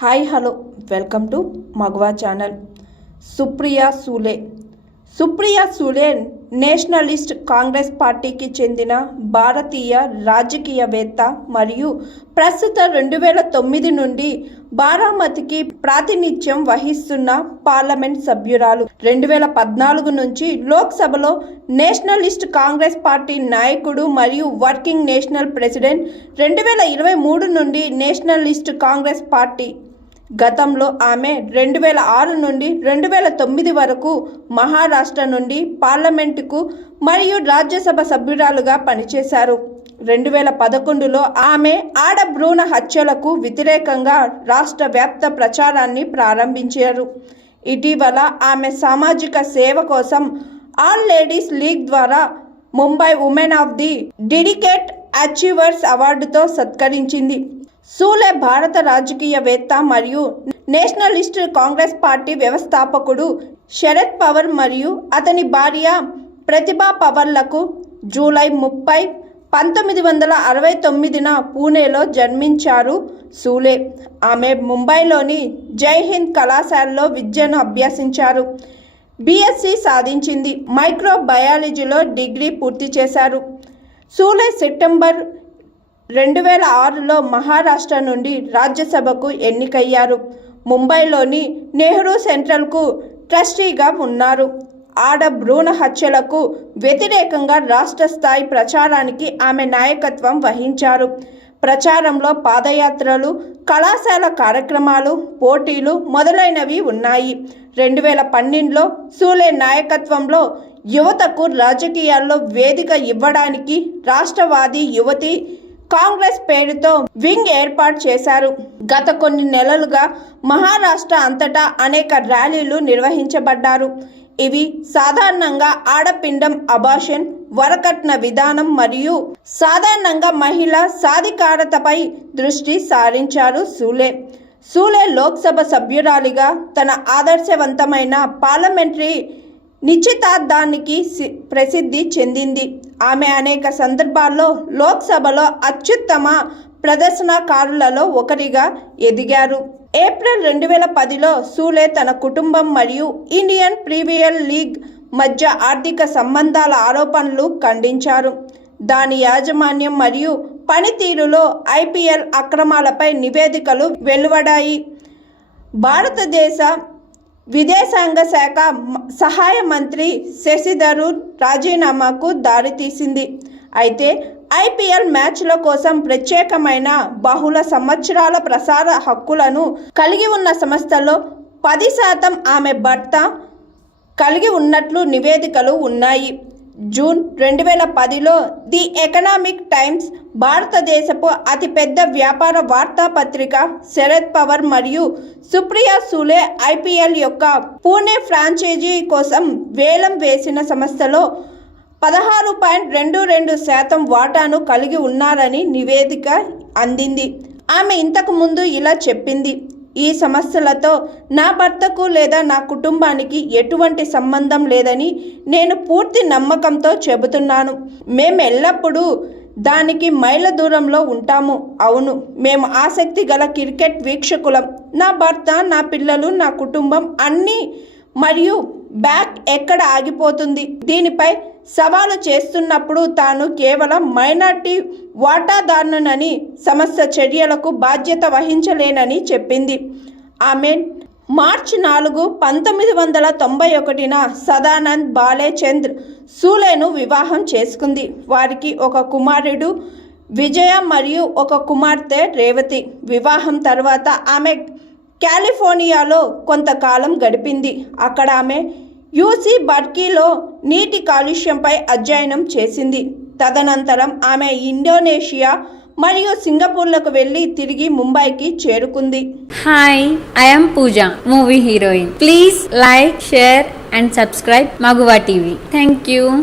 Hi hello. Welcome to Maguva channel. Supriya Sule. Supriya Sule nationalist congress పార్టీకి చెందిన భారతీయ రాజకీయవేత్త మరియు ప్రస్తుత రెండు వేల తొమ్మిది నుండి బారామతికి ప్రాతినిధ్యం వహిస్తున్న పార్లమెంట్ సభ్యురాలు. రెండు వేల పద్నాలుగు నుంచి లోక్సభలో నేషనలిస్ట్ కాంగ్రెస్ పార్టీ నాయకుడు మరియు వర్కింగ్ నేషనల్ ప్రెసిడెంట్. రెండు వేల ఇరవై మూడు నుండి నేషనలిస్ట్ కాంగ్రెస్ పార్టీ గతంలో ఆమె రెండు వేల ఆరు నుండి రెండు వేల తొమ్మిది వరకు మహారాష్ట్ర నుండి పార్లమెంటుకు మరియు రాజ్యసభ సభ్యురాలుగా పనిచేశారు. రెండు వేల పదకొండులో ఆమె ఆడ భ్రూణ హత్యలకు వ్యతిరేకంగా రాష్ట్ర వ్యాప్త ప్రచారాన్ని ప్రారంభించారు. ఇటీవల ఆమె సామాజిక సేవ కోసం ఆల్ లేడీస్ లీగ్ ద్వారా Mumbai women of the dedicate achievers అవార్డుతో సత్కరించింది. సూలే భారత రాజకీయవేత్త మరియు నేషనలిస్ట్ కాంగ్రెస్ పార్టీ వ్యవస్థాపకుడు శరద్ పవర్ మరియు అతని భార్య ప్రతిభా పవర్లకు జూలై ముప్పై పంతొమ్మిది వందల అరవై తొమ్మిదిన పూణేలో జన్మించారు సూలే. ఆమె ముంబైలోని జై హింద్ కళాశాలలో విద్యను అభ్యసించారు. బీఎస్సీ సాధించింది. మైక్రోబయాలజీలో డిగ్రీ పూర్తి చేశారు. సూలే సెప్టెంబర్ రెండు వేల ఆరులో మహారాష్ట్ర నుండి రాజ్యసభకు ఎన్నికయ్యారు. ముంబైలోని నెహ్రూ సెంట్రల్కు ట్రస్టీగా ఉన్నారు. ఆడ భ్రూణ హత్యలకు వ్యతిరేకంగా రాష్ట్ర స్థాయి ప్రచారానికి ఆమె నాయకత్వం వహించారు. ప్రచారంలో పాదయాత్రలు కళాశాల కార్యక్రమాలు పోటీలు మొదలైనవి ఉన్నాయి. రెండు వేల పన్నెండులో సూలే నాయకత్వంలో యువతకు రాజకీయాల్లో వేదిక ఇవ్వడానికి రాష్ట్రవాది యువతి కాంగ్రెస్ పేరుతో వింగ్ ఏర్పాటు చేశారు. గత కొన్ని నెలలుగా మహారాష్ట్ర అంతటా అనేక ర్యాలీలు నిర్వహించబడ్డారు. ఇవి సాధారణంగా ఆడపిండం అబాషన్ వరకట్న విధానం మరియు సాధారణంగా మహిళ సాధికారతపై దృష్టి సారించారు సూలే. సూలే లోక్సభ సభ్యురాలిగా తన ఆదర్శవంతమైన పార్లమెంటరీ నిశ్చితార్థానికి సి- ప్రసిద్ధి చెందింది. ఆమె అనేక సందర్భాల్లో లోక్సభలో అత్యుత్తమ ప్రదర్శనకారులలో ఒకరిగా ఎదిగారు. ఏప్రిల్ రెండు వేల పదిలో సూలే తన కుటుంబం మరియు ఇండియన్ ప్రీమియర్ లీగ్ మధ్య ఆర్థిక సంబంధాల ఆరోపణలు ఖండించారు. దాని యాజమాన్యం మరియు పనితీరులో ఐపీఎల్ అక్రమాలపై నివేదికలు వెలువడాయి. భారతదేశ విదేశాంగ శాఖ సహాయ మంత్రి శశిధరూర్ రాజీనామాకు దారితీసింది అయితే ఐపీఎల్ మ్యాచ్ల కోసం ప్రత్యేకమైన బహుళ సంవత్సరాల ప్రసార హక్కులను కలిగి ఉన్న సంస్థలో పది శాతం ఆమె భర్త కలిగి ఉన్నట్లు నివేదికలు ఉన్నాయి. జూన్ రెండు వేల పదిలో ది ఎకనామిక్ టైమ్స్ భారతదేశపు అతిపెద్ద వ్యాపార వార్తాపత్రిక శరద్ పవర్ మరియు సుప్రియా సూలే ఐపీఎల్ యొక్క పూణే ఫ్రాంచైజీ కోసం వేలం వేసిన సంస్థలో పదహారు పాయింట్ రెండు రెండు శాతం వాటాను కలిగి ఉన్నారని నివేదిక అందింది. ఆమె ఇంతకు ముందు ఇలా చెప్పింది ఈ సమస్యలతో నా భర్తకు లేదా నా కుటుంబానికి ఎటువంటి సంబంధం లేదని నేను పూర్తి నమ్మకంతో చెబుతున్నాను. మేము ఎల్లప్పుడూ దానికి మైళ్ళ దూరంలో ఉంటాము. అవును మేము ఆసక్తి గల క్రికెట్ వీక్షకులం. నా భర్త నా పిల్లలు నా కుటుంబం అన్నీ మరియు బ్యాక్ ఎక్కడ ఆగిపోతుంది? దీనిపై సవాలు చేస్తున్నప్పుడు తాను కేవలం మైనార్టీ వాటాదారునని సమస్య చర్యలకు బాధ్యత వహించలేనని చెప్పింది. ఆమె మార్చి నాలుగు పంతొమ్మిది వందల తొంభై ఒకటిన సదానంద్ బాలేచంద్ర సూలేను వివాహం చేసుకుంది. వారికి ఒక కుమారుడు విజయ మరియు ఒక కుమార్తె రేవతి. వివాహం తర్వాత ఆమె కాలిఫోర్నియాలో కొంతకాలం గడిపింది. అక్కడ ఆమె యూసీ బర్కీలో నీటి కాలుష్యంపై అధ్యయనం చేసింది. తదనంతరం ఆమె ఇండోనేషియా మరియు సింగపూర్లకు వెళ్ళి తిరిగి ముంబైకి చేరుకుంది. Hi I'm Pooja movie heroine please like share and subscribe Maguva TV thank you